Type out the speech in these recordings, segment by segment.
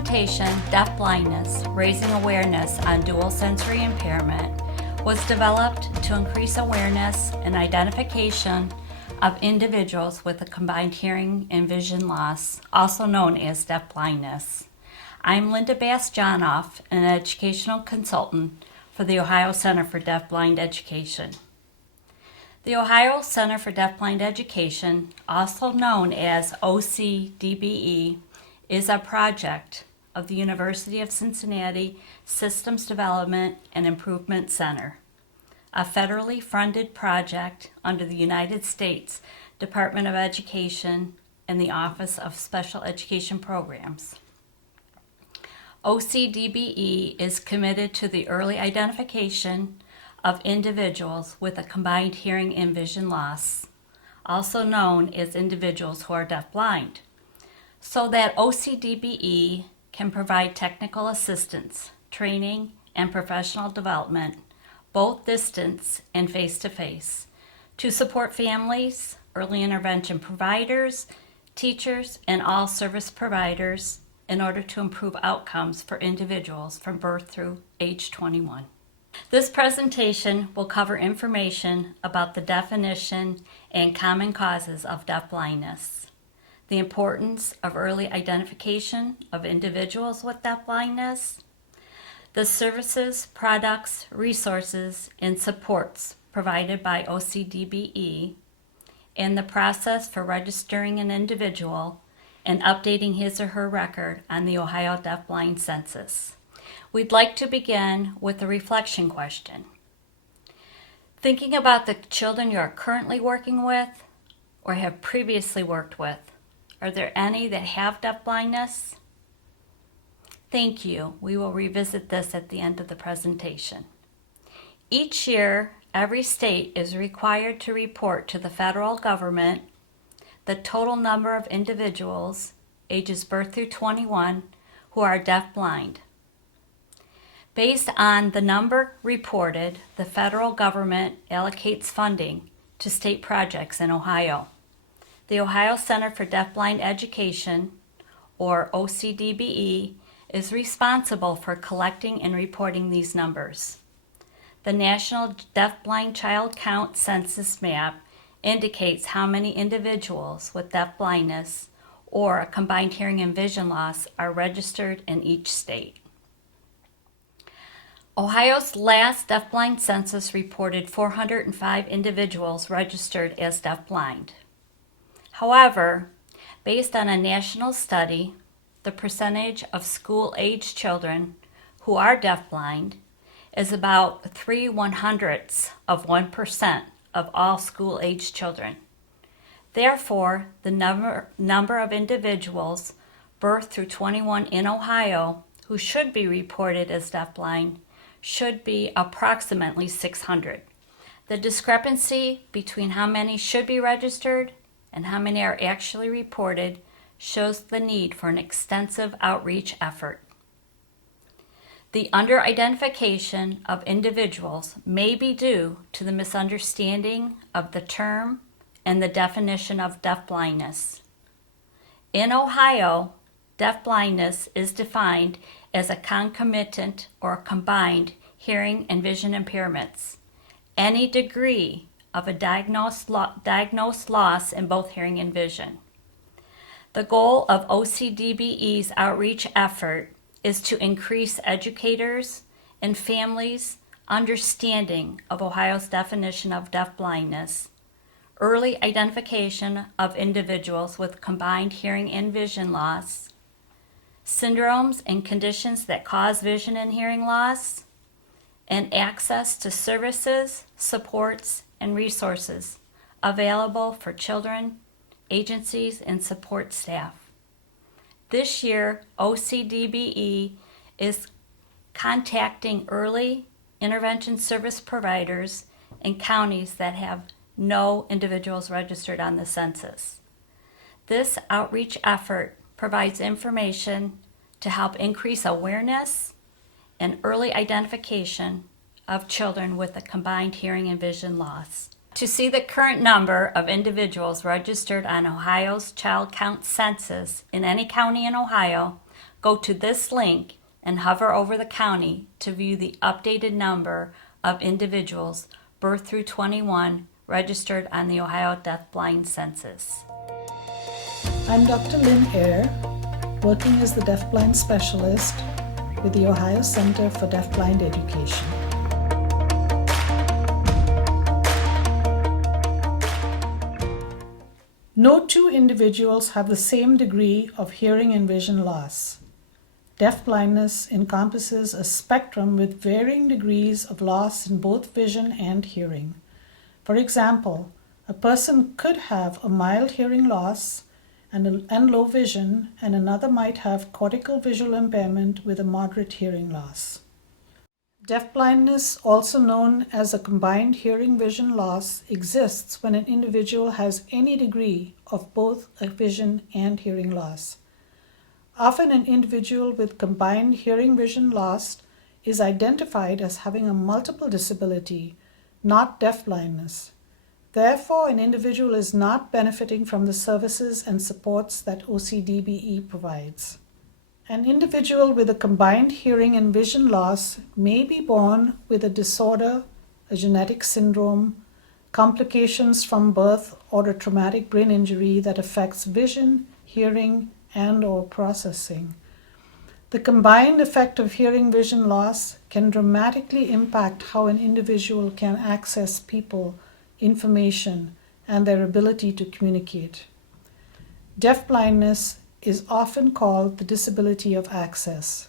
presentation, Deafblindness, Raising Awareness on Dual Sensory Impairment, was developed to increase awareness and identification of individuals with a combined hearing and vision loss, also known as deafblindness. I'm Linda Bass-Jonoff, an educational consultant for the Ohio Center for Deafblind Education. The Ohio Center for Deafblind Education, also known as OCDBE, is a project of the University of Cincinnati Systems Development and Improvement Center, a federally funded project under the United States Department of Education and the Office of Special Education Programs. OCDBE is committed to the early identification of individuals with a combined hearing and vision loss, also known as individuals who are deafblind, so that OCDBE can provide technical assistance, training, and professional development, both distance and face-to-face, to support families, early intervention providers, teachers, and all service providers in order to improve outcomes for individuals from birth through age 21. This presentation will cover information about the definition and common causes of deafblindness, the importance of early identification of individuals with deafblindness, the services, products, resources, and supports provided by OCDBE, and the process for registering an individual and updating his or her record on the Ohio Deafblind Census. We'd like to begin with a reflection question. Thinking about the children you are currently working with or have previously worked with, are there any that have deafblindness? Thank you. We will revisit this at the end of the presentation. Each year, every state is required to report to the federal government the total number of individuals ages birth through 21 who are deafblind. Based on the number reported, the federal government allocates funding to state projects in Ohio. The Ohio Center for Deafblind Education, or OCDBE, is responsible for collecting and reporting these numbers. The National Deafblind Child Count Census Map indicates how many individuals with deafblindness or a combined hearing and vision loss are registered in each state. Ohio's last deafblind census reported 405 individuals registered as deafblind. However, based on a national study, the percentage of school-age children who are deafblind is about 0.03% of all school-age children. Therefore, the number of individuals birth through 21 in Ohio who should be reported as deafblind should be approximately 600. The discrepancy between how many should be registered and how many are actually reported shows the need for an extensive outreach effort. The under-identification of individuals may be due to the misunderstanding of the term and the definition of deafblindness. In Ohio, deafblindness is defined as a concomitant or combined hearing and vision impairments, any degree of a diagnosed loss in both hearing and vision. The goal of OCDBE's outreach effort is to increase educators and families' understanding of Ohio's definition of deafblindness, early identification of individuals with combined hearing and vision loss, syndromes and conditions that cause vision and hearing loss, and access to services, supports, and resources available for children, agencies, and support staff. This year, OCDBE is contacting early intervention service providers in counties that have no individuals registered on the census. This outreach effort provides information to help increase awareness and early identification of children with a combined hearing and vision loss. To see the current number of individuals registered on Ohio's Child Count Census in any county in Ohio, Go to this link and hover over the county to view the updated number of individuals birth through 21 registered on the Ohio Deafblind Census. I'm Dr. Lynn Eyre, working as the deafblind specialist with the Ohio Center for Deafblind Education. No two individuals have the same degree of hearing and vision loss. Deafblindness encompasses a spectrum with varying degrees of loss in both vision and hearing. For example, a person could have a mild hearing loss and low vision, and another might have cortical visual impairment with a moderate hearing loss. Deafblindness, also known as a combined hearing vision loss, exists when an individual has any degree of both a vision and hearing loss. Often an individual with combined hearing vision loss is identified as having a multiple disability, not deafblindness. Therefore, an individual is not benefiting from the services and supports that OCDBE provides. An individual with a combined hearing and vision loss may be born with a disorder, a genetic syndrome, complications from birth, or a traumatic brain injury that affects vision, hearing, and/or processing. The combined effect of hearing vision loss can dramatically impact how an individual can access people, information, and their ability to communicate. Deafblindness is often called the disability of access.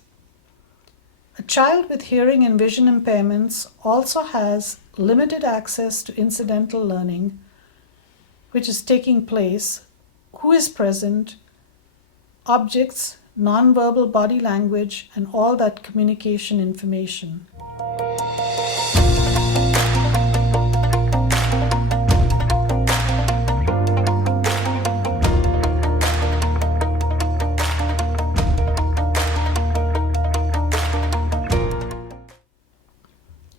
A child with hearing and vision impairments also has limited access to incidental learning, which is taking place, who is present, objects, nonverbal body language, and all that communication information.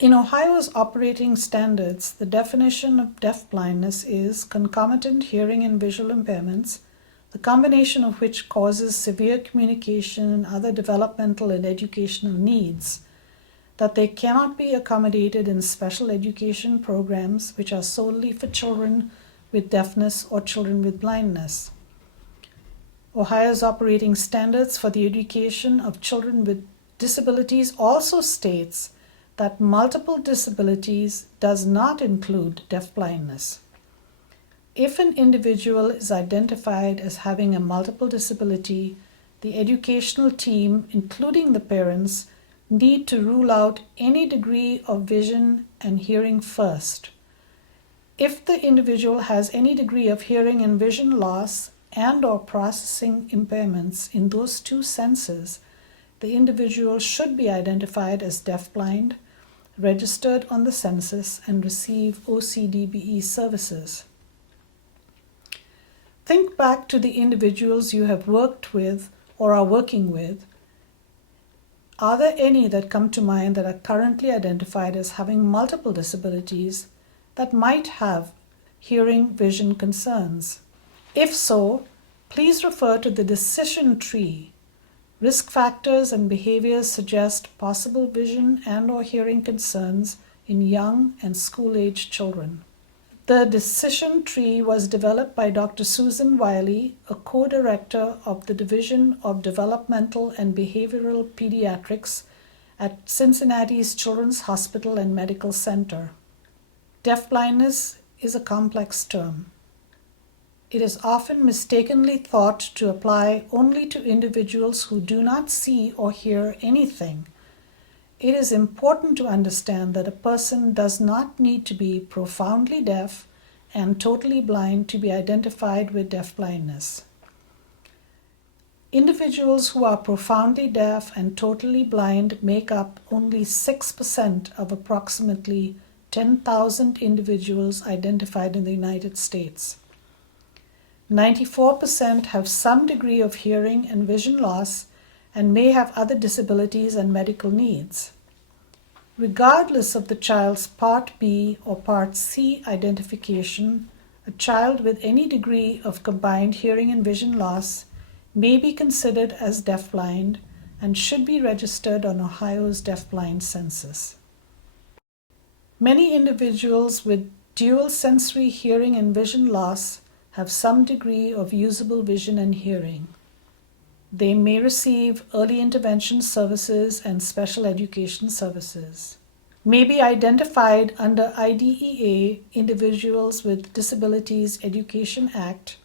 In Ohio's operating standards, the definition of deafblindness is concomitant hearing and visual impairments, the combination of which causes severe communication and other developmental and educational needs, that they cannot be accommodated in special education programs which are solely for children with deafness or children with blindness. Ohio's operating standards for the education of children with disabilities also states that multiple disabilities does not include deafblindness. If an individual is identified as having a multiple disability, the educational team, including the parents, need to rule out any degree of vision and hearing first. If the individual has any degree of hearing and vision loss and/or processing impairments in those two senses, the individual should be identified as deafblind, registered on the census, and receive OCDBE services. Think back to the individuals you have worked with or are working with. Are there any that come to mind that are currently identified as having multiple disabilities that might have hearing vision concerns? If so, please refer to the decision tree. Risk factors and behaviors suggest possible vision and/or hearing concerns in young and school-aged children. The decision tree was developed by Dr. Susan Wiley, a co-director of the Division of Developmental and Behavioral Pediatrics at Cincinnati's Children's Hospital and Medical Center. Deafblindness is a complex term. It is often mistakenly thought to apply only to individuals who do not see or hear anything. It is important to understand that a person does not need to be profoundly deaf and totally blind to be identified with deafblindness. Individuals who are profoundly deaf and totally blind make up only 6% of approximately 10,000 individuals identified in the United States. 94% have some degree of hearing and vision loss and may have other disabilities and medical needs. Regardless of the child's Part B or Part C identification, a child with any degree of combined hearing and vision loss may be considered as deafblind and should be registered on Ohio's deafblind census. Many individuals with dual sensory hearing and vision loss have some degree of usable vision and hearing. They may receive early intervention services and special education services. May be identified under IDEA, Individuals with Disabilities Education Act,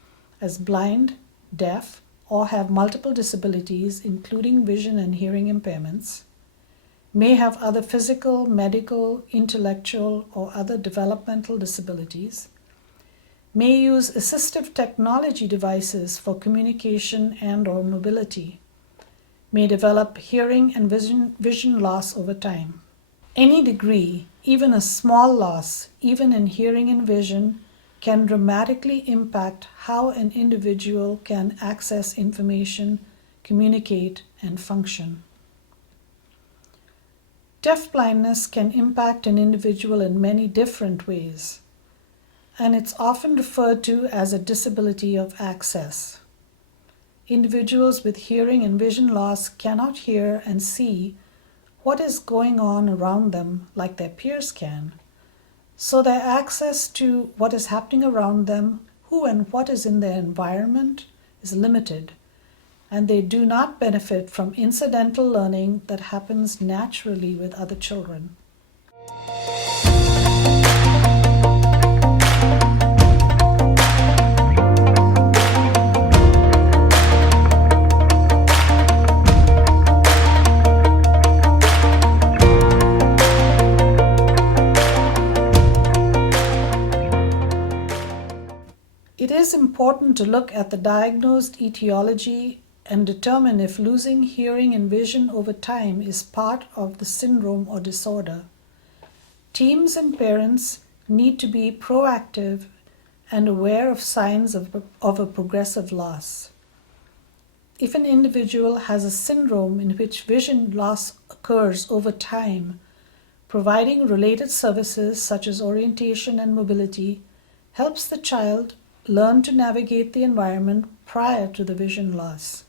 as blind, deaf, or have multiple disabilities, including vision and hearing impairments. May have other physical, medical, intellectual, or other developmental disabilities. May use assistive technology devices for communication and/or mobility. May develop hearing and vision loss over time. Any degree, even a small loss, even in hearing and vision, can dramatically impact how an individual can access information, communicate, and function. Deafblindness can impact an individual in many different ways, and it's often referred to as a disability of access. Individuals with hearing and vision loss cannot hear and see what is going on around them like their peers can, so their access to what is happening around them, who and what is in their environment, is limited, and they do not benefit from incidental learning that happens naturally with other children. It is important to look at the diagnosed etiology and determine if losing hearing and vision over time is part of the syndrome or disorder. Teams and parents need to be proactive and aware of signs of a progressive loss. If an individual has a syndrome in which vision loss occurs over time, providing related services such as orientation and mobility helps the child learn to navigate the environment prior to the vision loss.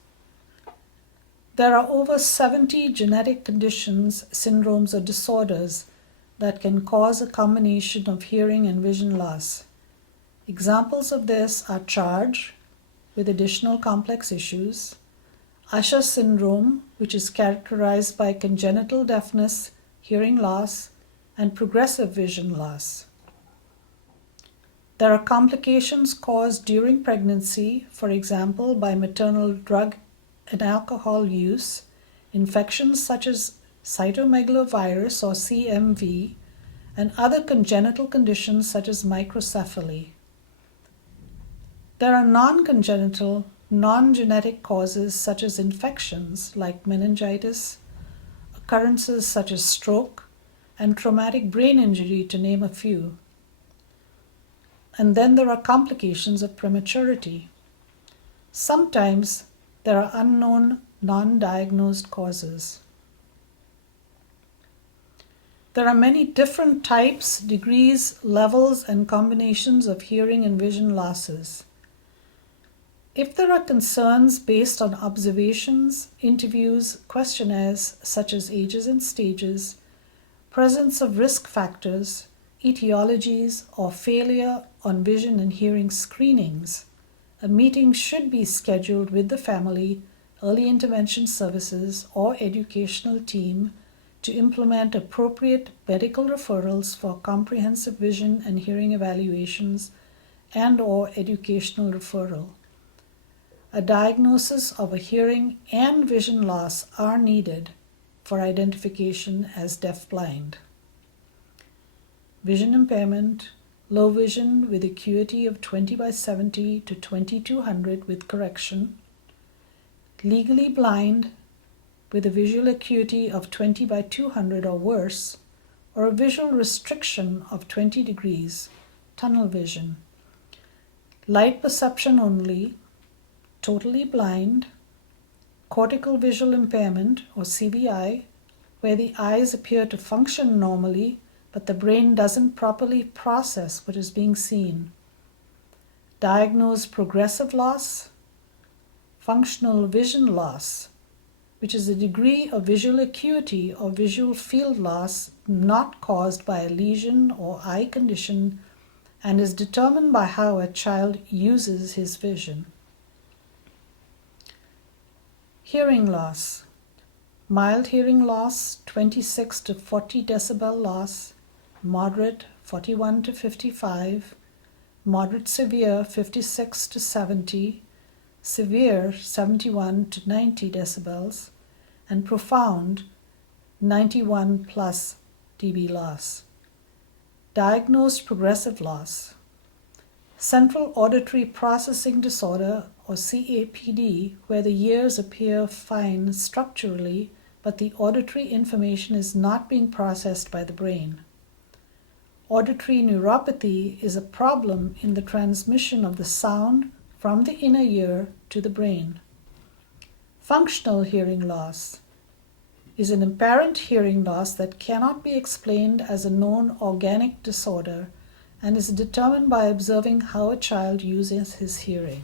There are over 70 genetic conditions, syndromes, or disorders that can cause a combination of hearing and vision loss. Examples of this are Charge, with additional complex issues, Usher syndrome, which is characterized by congenital deafness, hearing loss, and progressive vision loss. There are complications caused during pregnancy, for example, by maternal drug and alcohol use, infections such as cytomegalovirus or CMV, and other congenital conditions such as microcephaly. There are non-congenital, non-genetic causes such as infections like meningitis, occurrences such as stroke, and traumatic brain injury, to name a few. And then there are complications of prematurity. Sometimes there are unknown, non-diagnosed causes. There are many different types, degrees, levels, and combinations of hearing and vision losses. If there are concerns based on observations, interviews, questionnaires such as ages and stages, presence of risk factors, etiologies, or failure on vision and hearing screenings, a meeting should be scheduled with the family, early intervention services, or educational team to implement appropriate medical referrals for comprehensive vision and hearing evaluations and/or educational referral. A diagnosis of a hearing and vision loss are needed for identification as deafblind. Vision impairment, low vision with acuity of 20/70 to 2200 with correction, legally blind with a visual acuity of 20/200 or worse, or a visual restriction of 20 degrees, tunnel vision, light perception only, totally blind, cortical visual impairment or CVI, where the eyes appear to function normally but the brain doesn't properly process what is being seen. Diagnosed progressive loss, functional vision loss, which is the degree of visual acuity or visual field loss not caused by a lesion or eye condition and is determined by how a child uses his vision. Hearing loss. Mild hearing loss, 26 to 40 decibel loss, moderate, 41 to 55, moderate severe, 56 to 70, severe, 71 to 90 decibels, and profound, 91 plus dB loss. Diagnosed progressive loss. Central auditory processing disorder, or CAPD, where the ears appear fine structurally, but the auditory information is not being processed by the brain. Auditory neuropathy is a problem in the transmission of the sound from the inner ear to the brain. Functional hearing loss is an apparent hearing loss that cannot be explained as a known organic disorder and is determined by observing how a child uses his hearing.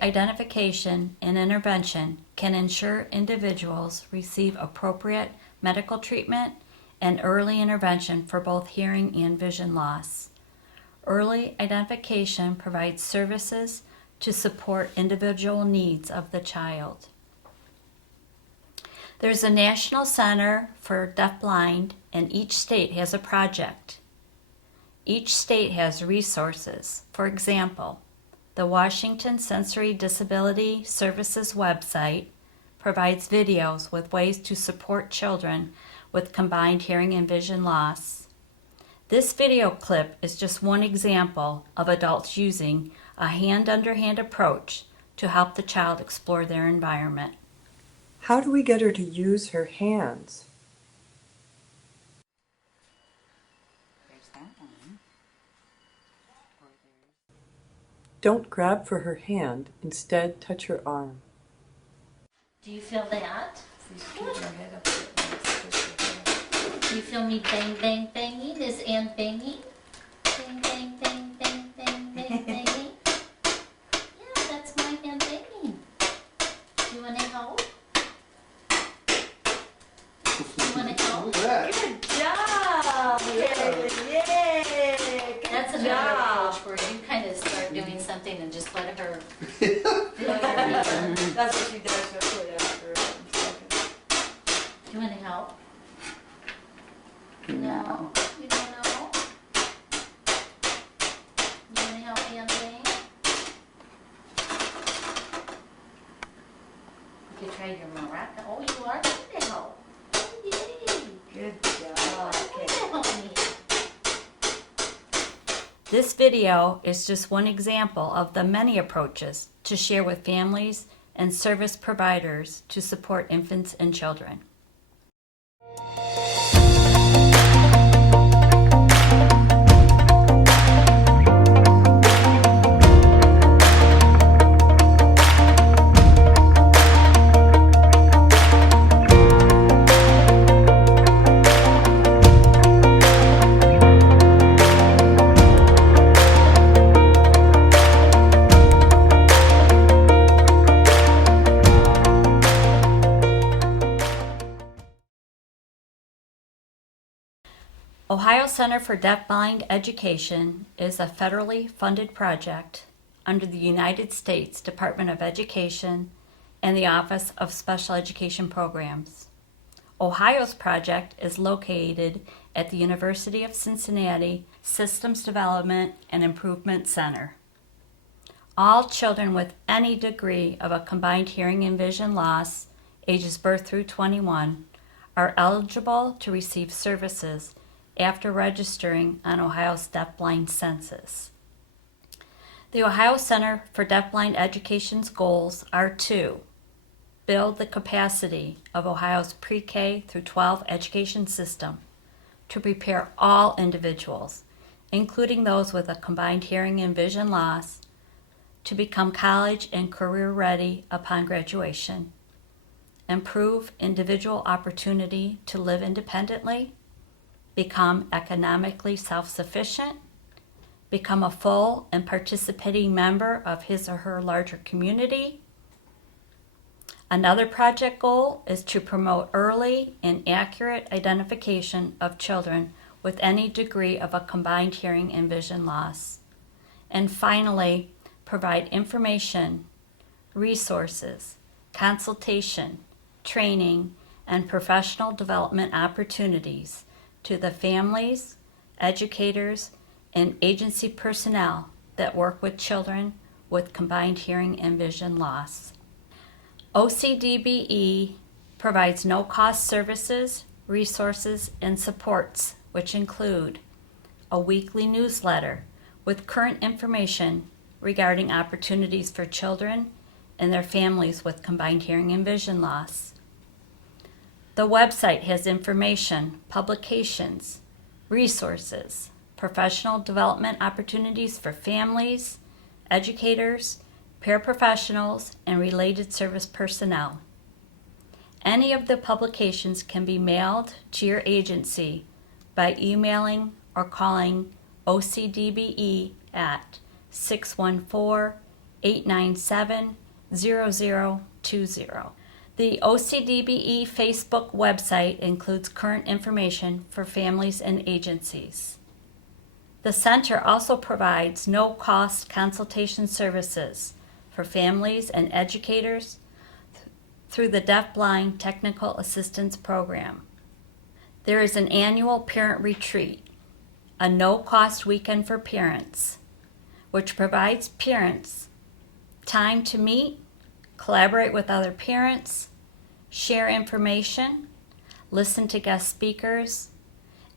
Identification and intervention can ensure individuals receive appropriate medical treatment and early intervention for both hearing and vision loss. Early identification provides services to support individual needs of the child. There's a National Center for Deafblind, and each state has a project. Each state has resources. For example, the Washington Sensory Disability Services website provides videos with ways to support children with combined hearing and vision loss. This video clip is just one example of adults using a hand-under-hand approach to help the child explore their environment. How do we get her to use her hands? Don't grab for her hand, instead touch her arm. Do you feel that? Do you feel me bang, bang, banging? Is Ann banging? Bang, bang, bang, bang, bang, bang, banging? Yeah, that's my hand banging. You want to help? You want to help? Good job! Yay! That's another approach where you kind of start doing something and just let her. That's what she does shortly after. Do you want to help? No. You don't know? You want to help Ann bang? You could try your maraca. Oh, you are going to help. Oh, yay! Good job. You're going to help me. This video is just one example of the many approaches to share with families and service providers to support infants and children. Ohio Center for Deafblind Education is a federally funded project under the United States Department of Education and the Office of Special Education Programs. Ohio's project is located at the University of Cincinnati Systems Development and Improvement Center. All children with any degree of a combined hearing and vision loss, ages birth through 21, are eligible to receive services after registering on Ohio's deafblind census. The Ohio Center for Deafblind Education's goals are to build the capacity of Ohio's pre-K through 12 education system to prepare all individuals, including those with a combined hearing and vision loss, to become college and career ready upon graduation, improve individual opportunity to live independently, become economically self-sufficient, become a full and participating member of his or her larger community. Another project goal is to promote early and accurate identification of children with any degree of a combined hearing and vision loss. And finally, provide information, resources, consultation, training, and professional development opportunities to the families, educators, and agency personnel that work with children with combined hearing and vision loss. OCDBE provides no-cost services, resources, and supports, which include a weekly newsletter with current information regarding opportunities for children and their families with combined hearing and vision loss. The website has information, publications, resources, professional development opportunities for families, educators, paraprofessionals, and related service personnel. Any of the publications can be mailed to your agency by emailing or calling OCDBE at 614-897-0020. The OCDBE Facebook website includes current information for families and agencies. The center also provides no-cost consultation services for families and educators through the Deafblind Technical Assistance Program. There is an annual parent retreat, a no-cost weekend for parents, which provides parents time to meet, collaborate with other parents, share information, listen to guest speakers,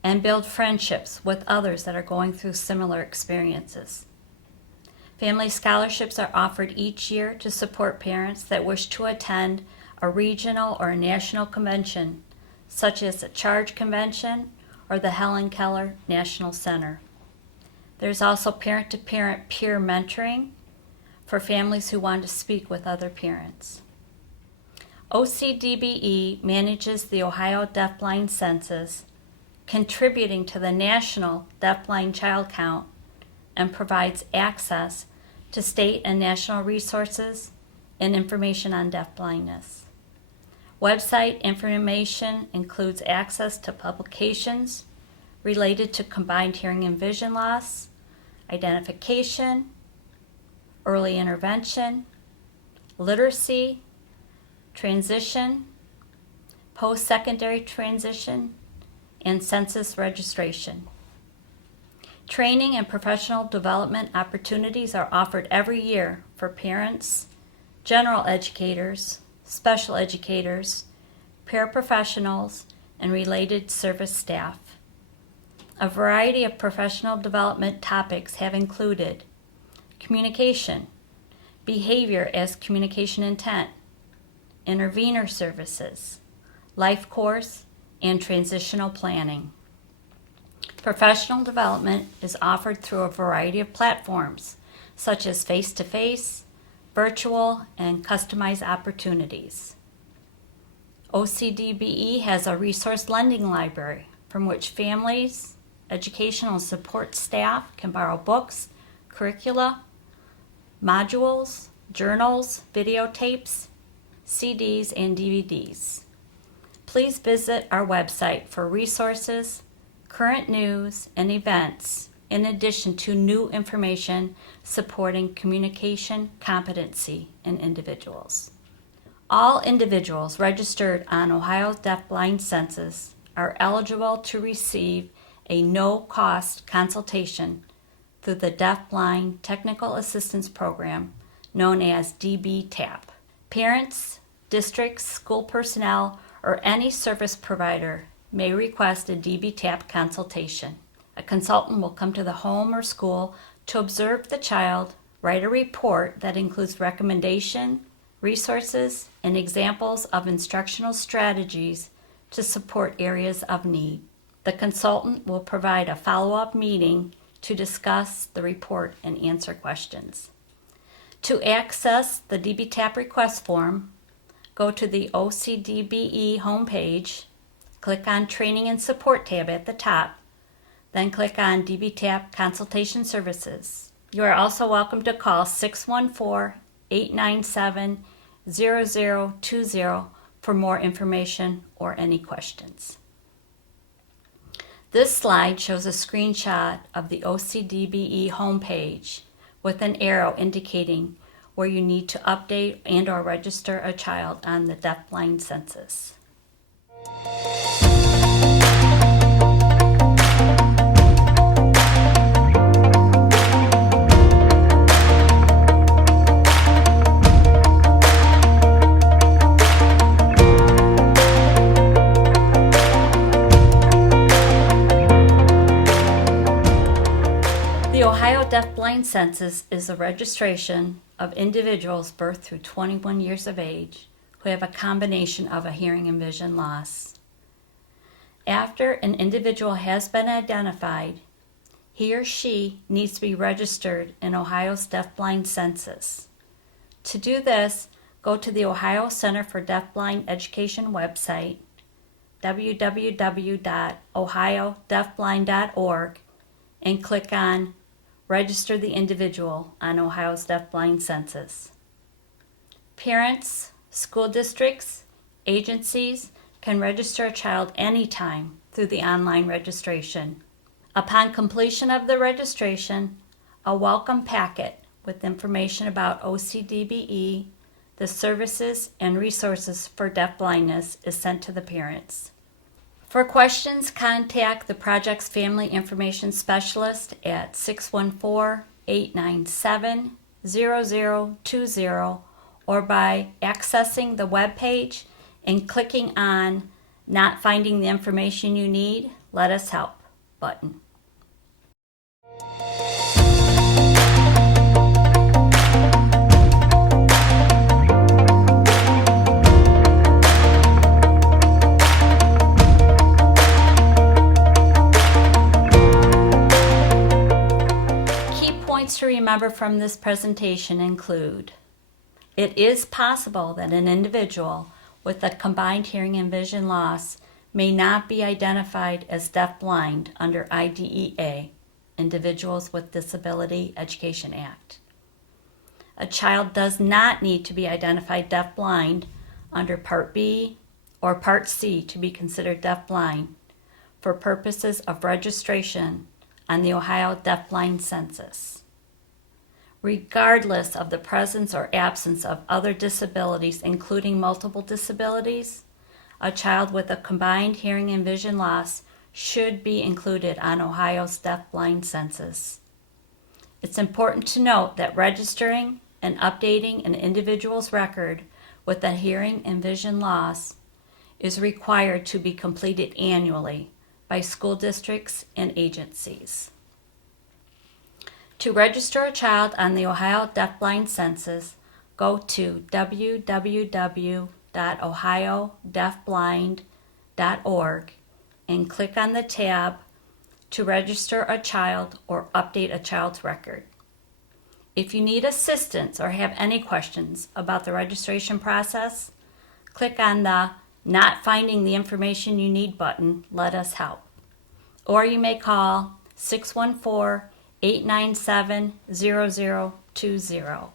and build friendships with others that are going through similar experiences. Family scholarships are offered each year to support parents that wish to attend a regional or a national convention, such as the Charge Convention or the Helen Keller National Center. There's also parent-to-parent peer mentoring for families who want to speak with other parents. OCDBE manages the Ohio Deafblind Census, contributing to the national deafblind child count, and provides access to state and national resources and information on deafblindness. Website information includes access to publications related to combined hearing and vision loss, identification, early intervention, literacy, transition, post-secondary transition, and census registration. Training and professional development opportunities are offered every year for parents, general educators, special educators, paraprofessionals, and related service staff. A variety of professional development topics have included communication, behavior as communication intent, intervener services, life course, and transitional planning. Professional development is offered through a variety of platforms, such as face-to-face, virtual, and customized opportunities. OCDBE has a resource lending library from which families, educational and support staff can borrow books, curricula, modules, journals, videotapes, CDs, and DVDs. Please visit our website for resources, current news, and events, in addition to new information supporting communication competency in individuals. All individuals registered on Ohio's Deafblind Census are eligible to receive a no-cost consultation through the Deafblind Technical Assistance Program, known as DB-TAP. Parents, districts, school personnel, or any service provider may request a DB-TAP consultation. A consultant will come to the home or school to observe the child, write a report that includes recommendation, resources, and examples of instructional strategies to support areas of need. The consultant will provide a follow-up meeting to discuss the report and answer questions. To access the DBTAP request form, go to the OCDBE homepage, click on Training and Support tab at the top, then click on DBTAP Consultation Services. You are also welcome to call 614-897-0020 for more information or any questions. This slide shows a screenshot of the OCDBE homepage with an arrow indicating where you need to update and/or register a child on the deafblind census. The Ohio Deafblind Census is a registration of individuals birth through 21 years of age who have a combination of a hearing and vision loss. After an individual has been identified, he or she needs to be registered in Ohio's Deafblind Census. To do this, go to the Ohio Center for Deafblind Education website, www.ohiodeafblind.org, and click on Register the individual on Ohio's Deafblind Census. Parents, school districts, agencies can register a child anytime through the online registration. Upon completion of the registration, a welcome packet with information about OCDBE, the services and resources for deafblindness is sent to the parents. For questions, contact the project's Family Information Specialist at 614-897-0020 or by accessing the web page and clicking on Not Finding the Information You Need, Let Us Help button. To remember from this presentation include: it is possible that an individual with a combined hearing and vision loss may not be identified as deafblind under IDEA, Individuals with Disability Education Act. A child does not need to be identified deafblind under Part B or Part C to be considered deafblind for purposes of registration on the Ohio Deafblind Census. Regardless of the presence or absence of other disabilities, including multiple disabilities, a child with a combined hearing and vision loss should be included on Ohio's Deafblind Census. It's important to note that registering and updating an individual's record with a hearing and vision loss is required to be completed annually by school districts and agencies. To register a child on the Ohio Deafblind Census, go to www.ohiodeafblind.org and click on the tab to register a child or update a child's record. If you need assistance or have any questions about the registration process, click on the Not Finding the Information You Need button, Let Us Help. Or you may call 614-897-0020.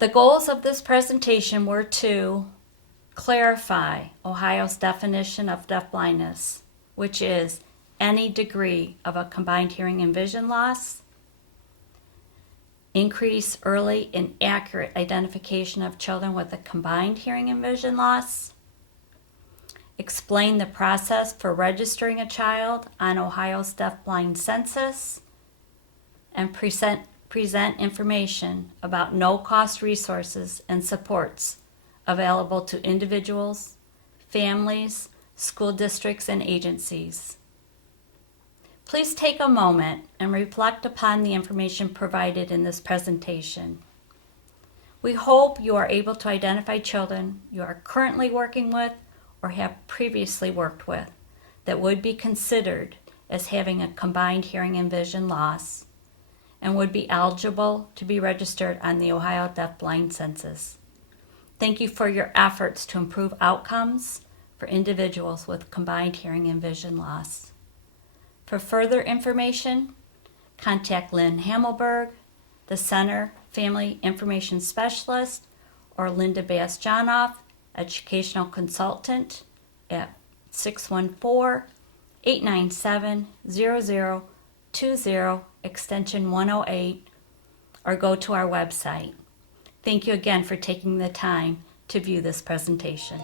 The goals of this presentation were to clarify Ohio's definition of deafblindness, which is any degree of a combined hearing and vision loss, increase early and accurate identification of children with a combined hearing and vision loss, explain the process for registering a child on Ohio's Deafblind Census, and present information about no-cost resources and supports available to individuals, families, school districts, and agencies. Please take a moment and reflect upon the information provided in this presentation. We hope you are able to identify children you are currently working with or have previously worked with that would be considered as having a combined hearing and vision loss and would be eligible to be registered on the Ohio Deafblind Census. Thank you for your efforts to improve outcomes for individuals with combined hearing and vision loss. For further information, contact Lynn Hamelberg, the Center Family Information Specialist, or Linda Bass-Jonoff, Educational Consultant, at 614-897-0020, extension 108, or go to our website. Thank you again for taking the time to view this presentation.